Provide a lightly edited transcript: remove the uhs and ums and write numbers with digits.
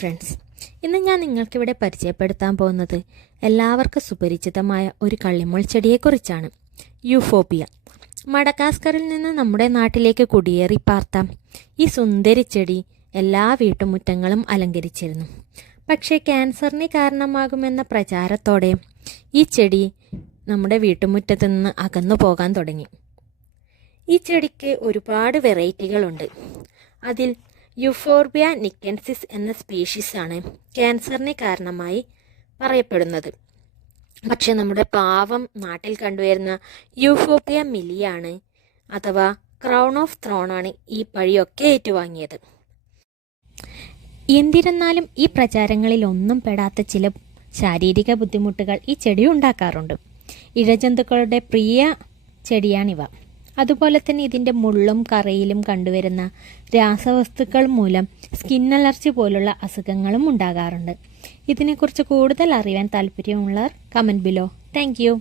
Friends, ഇന്ന് ഞാൻ നിങ്ങൾക്കിവിടെ പരിചയപ്പെടുത്താൻ പോകുന്നത് എല്ലാവർക്കും സുപരിചിതമായ ഒരു കള്ളിമുൾ ചെടിയെക്കുറിച്ചാണ്. യൂഫോർബിയ. മഡഗാസ്കറിൽ നിന്ന് നമ്മുടെ നാട്ടിലേക്ക് കുടിയേറി പാർത്ത ഈ സുന്ദരി ചെടി എല്ലാ വീട്ടുമുറ്റങ്ങളും അലങ്കരിച്ചിരുന്നു. പക്ഷേ ക്യാൻസറിന് കാരണമാകുമെന്ന പ്രചാരത്തോടെ ഈ ചെടി നമ്മുടെ വീട്ടുമുറ്റത്ത് നിന്ന് അകന്നു പോകാൻ തുടങ്ങി. ഈ ചെടിക്ക് ഒരുപാട് വെറൈറ്റികളുണ്ട്. അതിൽ യൂഫോർബിയ നിക്കൻസിസ് എന്ന സ്പീഷീസാണ് ക്യാൻസറിന് കാരണമായി പറയപ്പെടുന്നത്. പക്ഷെ നമ്മുടെ പാവം നാട്ടിൽ കണ്ടുവരുന്ന യൂഫോർബിയ മിലിയാണ് അഥവാ ക്രൗൺ ഓഫ് ത്രോണാണ് ഈ പഴിയൊക്കെ ഏറ്റുവാങ്ങിയത്. എന്നിരുന്നാലും ഈ പ്രചാരങ്ങളിൽ ഒന്നും പെടാത്ത ചില ശാരീരിക ബുദ്ധിമുട്ടുകൾ ഈ ചെടി ഉണ്ടാക്കാറുണ്ട്. ഇഴജന്തുക്കളുടെ പ്രിയ ചെടിയാണിവ. അതുപോലെ തന്നെ ഇതിൻ്റെ മുള്ളും കറയിലും കണ്ടുവരുന്ന രാസവസ്തുക്കൾ മൂലം സ്കിൻ അലർജി പോലുള്ള അസുഖങ്ങളും ഉണ്ടാകാറുണ്ട്. ഇതിനെക്കുറിച്ച് കൂടുതൽ അറിയാൻ താല്പര്യമുള്ളവർ കമൻറ്റ് ബിലോ. Thank you.